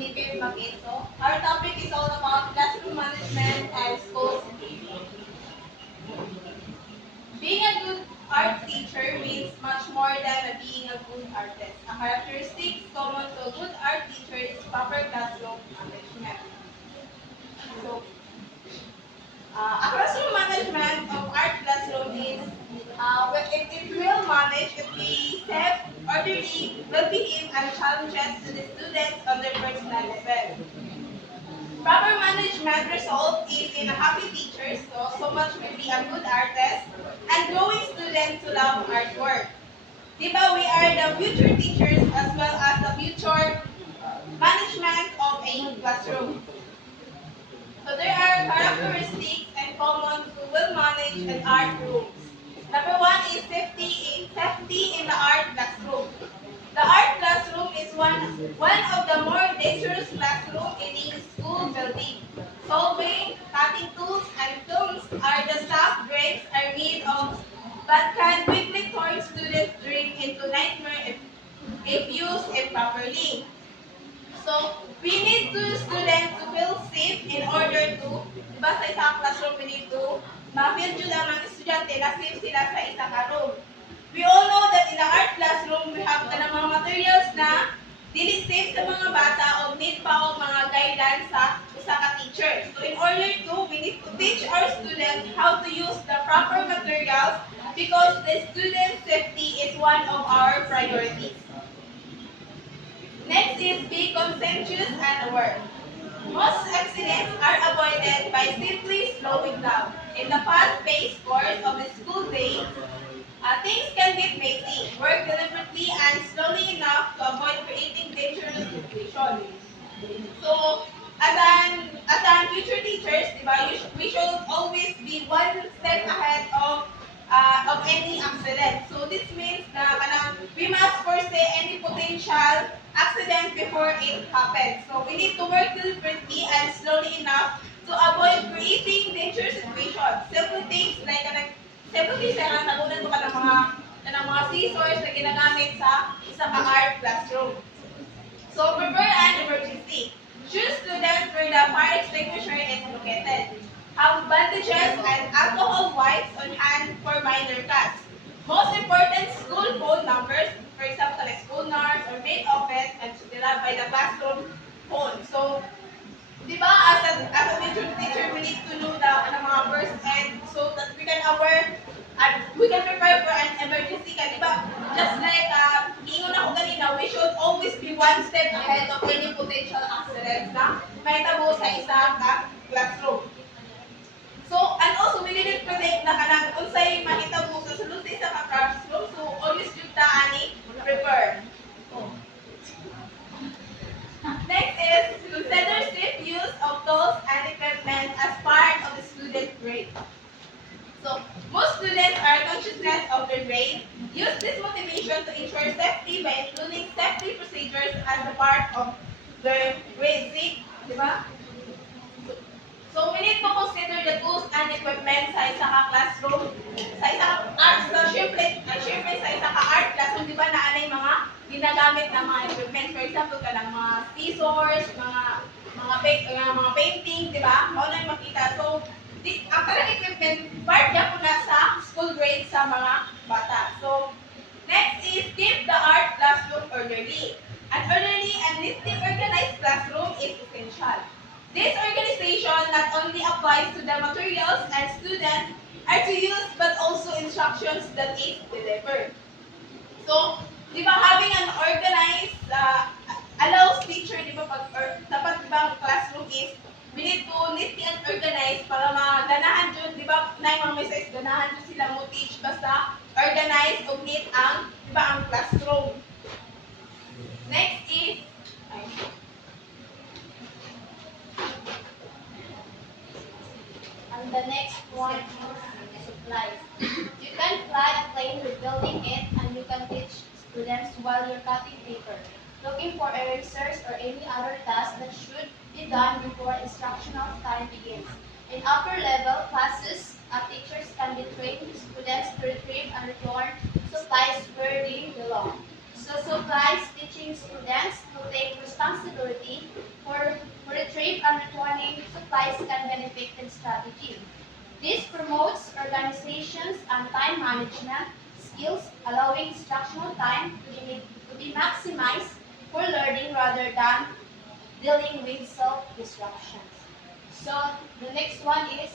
Jennifer Maqueso. Our topic is all about classroom management and school security. Being a good art teacher means much more than being a good artist. A characteristic common to a good art teacher is proper classroom management. So, a classroom management of art classroom is it will manage if we safe, orderly, well-behaved, and challenges to the students on their personal level. Proper management results in a happy teacher, so much will be a good artist, and growing students who love artwork. Diba, we are the future teachers as well as the future management of a classroom. So there are characteristics and common to well manage an art rooms. Number one is safety in the art classroom. The art classroom is one of the more dangerous classrooms in a school building. Solving, cutting tools, and films are the soft drinks are made of, but can quickly turn students' dream into nightmare if used improperly. So, we need to students to feel safe in order to, di ba sa isang classroom, we need to ma-feel nyo lang ang estudyante na safe sila sa isang room. We all know that in the art classroom, we have ka ng mga materials na dili safe sa mga bata o need pa og mga guidance sa usa ka teacher. So in order to, we need to teach our students how to use the proper materials because the student safety is one of our priorities. Next is be conscientious and aware. Most accidents are avoided by simply slowing down. In the fast-paced course of the school day, things can get messy. Work deliberately and slowly enough to avoid creating dangerous situations. So, as an future teachers, diba, we should always be one step ahead of any accident. So this means na we must foresee any potential accident before it happens. So we need to work deliberately and slowly enough to avoid creating dangerous situations. Simple things like nagunan ko ka ng mga scissors na ginagamit sa isang art classroom. So prepare an emergency. Choose students where the fire extinguisher is located. Have bandages and alcohol wipes on hand for minor cuts. Most important school phone numbers, for example, like school nurse or maid office, and by the classroom phone. So, di ba, as a teacher, we need to know the mga first aid so that we can aware and we can prepare for an emergency. Di ba? Just like ingon ako kanina, we should always be one step ahead of any potential accidents na may tabo sa isang classroom. So, and also, we didn't predict na kanang unsay mahitabo sa sulod sa isang classroom, so always yung ani prepare. Next is consider safe use of tools and equipment as part of the student grade. So, most students are conscious of their grade. Use this motivation to ensure safety by including safety procedures as a part of their grade. See? Di ba? So, we need to consider the tools and equipment sa isa ka classroom. Sa isa ka art, syempre sa isa ka art classroom, di ba na anay mga ginagamit na mga equipment. For example, kanang mga scissors, mga painting, di ba? Mao na yung makita. So, ang kanang equipment, part niya po na sa school grade sa mga bata. So, next is keep the art classroom orderly. An orderly and neatly organized classroom is essential. This organization not only applies to the materials and students are to use but also instructions that is delivered. So, di ba having an organized allows teacher, di ba dapat di ba ang classroom is we need to neatly and organized para maganahan dyan, di ba na yung mga messages ganahan dyan sila mo teach basta organized o neat ang di ba ang classroom. Next is And the next one is supplies. You can fly a plane with building it, and you can teach students while you're cutting paper, looking for erasers or any other task that should be done before instructional time begins. In upper level classes, teachers can be trained students to retrieve and return supplies where they belong. So supplies teaching students to take responsibility retrieve and returning supplies can be an effective strategy. This promotes organizations and time management skills, allowing instructional time to be maximized for learning rather than dealing with self-disruptions. So the next one is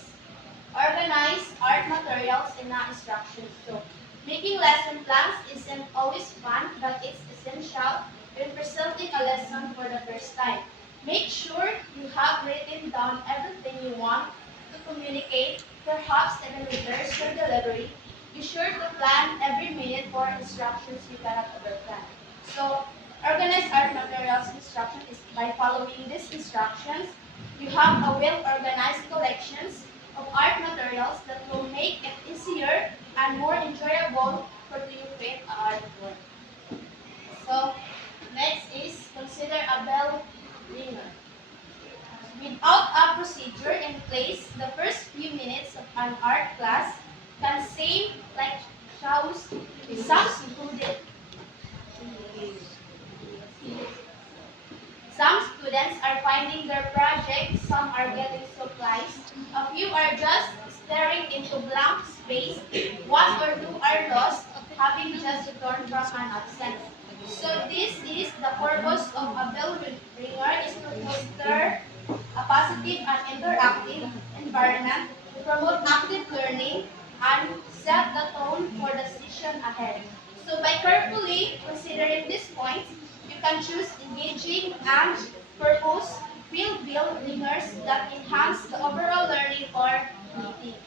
organize art materials in our instructions. So making lesson plans isn't always fun, but it's essential when presenting a lesson for the first time. Make sure you have written down everything you want to communicate, perhaps even rehearse your delivery. Be sure to plan every minute for instructions you cannot overplan. So organize art materials instruction is by following these instructions. You have a well-organized collections of art materials that will make it easier and more enjoyable for you to create artwork. So, next is consider a bell ringer. Without a procedure in place, the first few minutes of an art class can seem like chaos. Some students are finding their project, some are getting supplies, a few are just staring into blank space, one or two are lost, having just returned from an absence. So this is the purpose of a bell ringer is to foster a positive and interactive environment to promote active learning and set the tone for the session ahead. So by carefully considering these points, you can choose engaging and purpose-filled bell ringers that enhance the overall learning or meeting.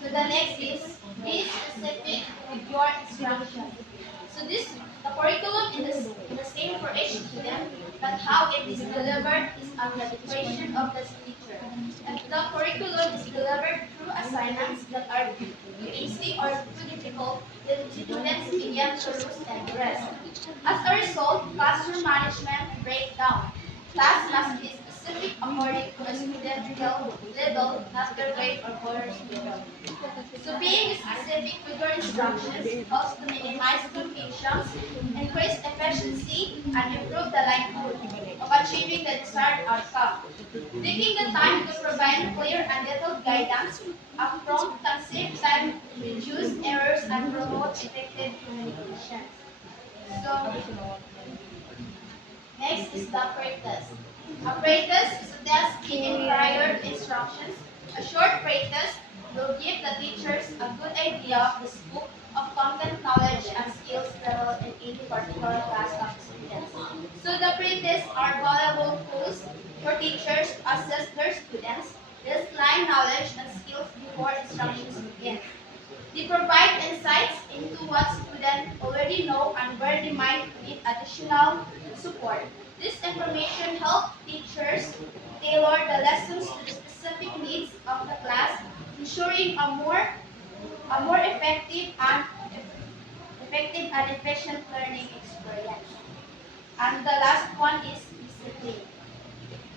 So the next is be specific with your instructions. So the curriculum is the same for each student, but how it is delivered is on the discretion of the teacher. If the curriculum is delivered through assignments that are too easy or too difficult, then students begin to lose interest. As a result, classroom management breaks down. Class must be specific according to a student level, not their grade or course level. So being specific with your instructions helps to minimize confusions, increase efficiency, and improve the likelihood of achieving the desired outcome. Taking the time to provide clear and detailed guidance upfront can save time, reduce errors, and promote effective communication. So next is the practice. A practice is a test giving prior instructions. A short practice will give the teachers a good idea of the scope of content knowledge and skills level in any particular class of students. So the practice are valuable tools for teachers to assess their students, baseline knowledge and skills before instructions begin. They provide insights into what students already know and where they might need additional support. This information helps teachers tailor the lessons to the specific needs of the class, ensuring a more effective and efficient learning experience. And the last one is discipline.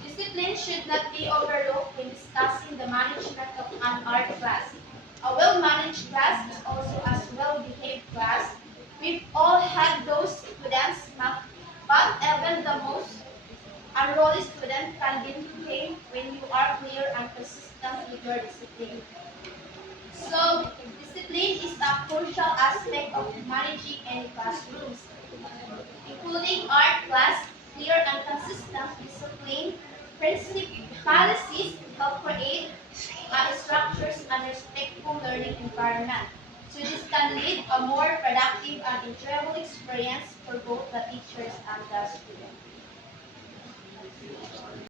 Discipline should not be overlooked when discussing the management of an art class. A well-managed class is also a well-behaved class. We've all had those students, but even the most unruly student can be tamed when you are clear and consistent with your discipline. So, discipline is a crucial aspect of managing any classrooms, including art class, clear and consistent discipline, policies help create structures and respectful learning environment. So this can lead a more productive and enjoyable experience for both the teachers and the students.